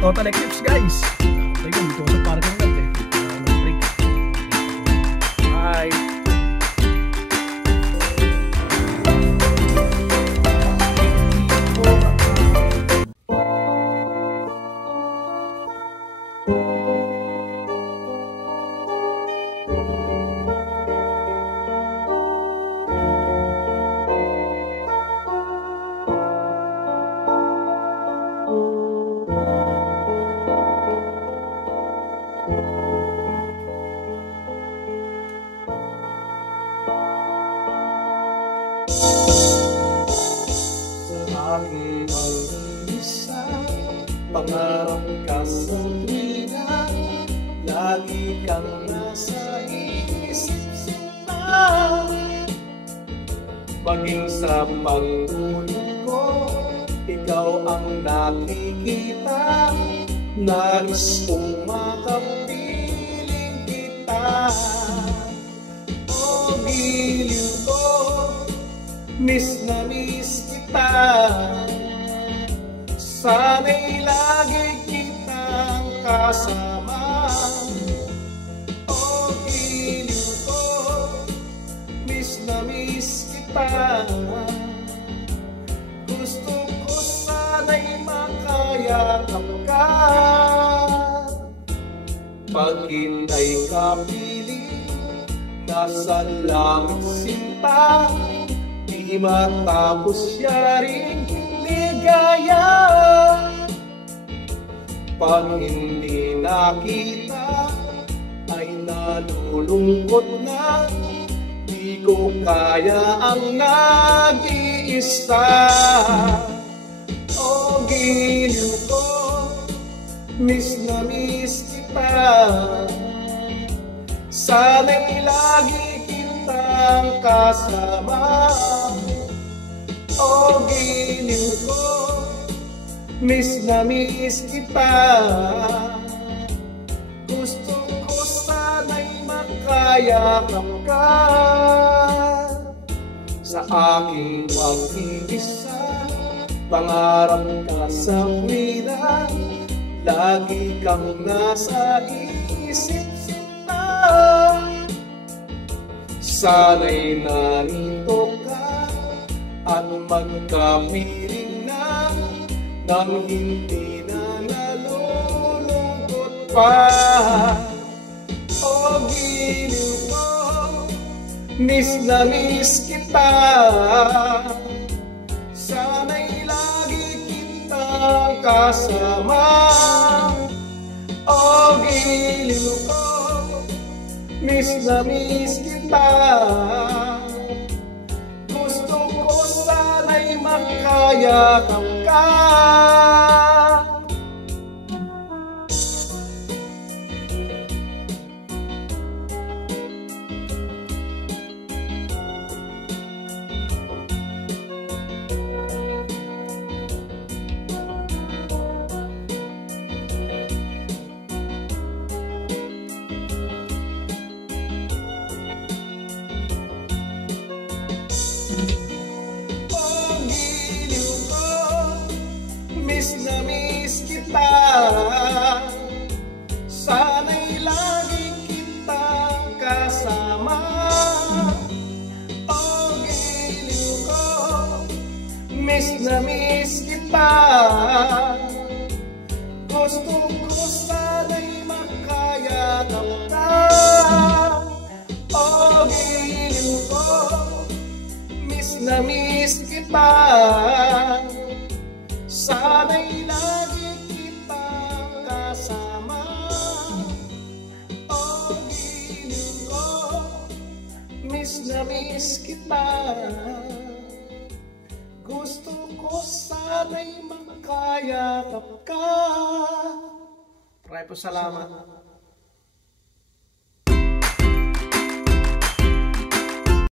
total eclipse guys. Teka, dito sa parking lot eh. Break. Bye. Aking mag-isa, pangarap ka sa tuwina, lagi kang nasa isip-sita. Maging sa pagtulog ko, ikaw ang nakikita, nais kong makapiling kita. O giliw ko, miss na miss kita, sana'y lagi kitang kasama. O giliw ko, miss na miss kita, gusto ko sana'y makayakap ka. Pag hintay ka piling, nasa langit sinta, di matapos siya rin ligaya. Pag hindi nakita, ay nalulungkot na, di ko kaya ang nag-iisa. O giliw ko, miss na miss kita, sana'y lagi kitang kasama. O giliw ko, miss na miss kita, gusto ko sana'y makayakap ka. Sa aking pag-iisa, pangarap ka sa tuwina, lagi kang nasa isip-sita. Sana'y narito ka at magkapiling na, nang hindi na nalulungkot pa. O giliw ko, miss na miss kita, sana'y lagi kitang kasama. O giliw ko, miss na miss kita, gusto ko sana'y makayakap ka. Miss na miss kita, sana'y lagi kitang kasama. O giliw ko, miss na miss kita, gusto ko sana'y makayakap ka. O giliw ko, miss na miss kita, sana'y lagi kitang kasama. O giliw ko, miss na miss kita, gusto ko sana'y makayakap ka. Maraming salamat.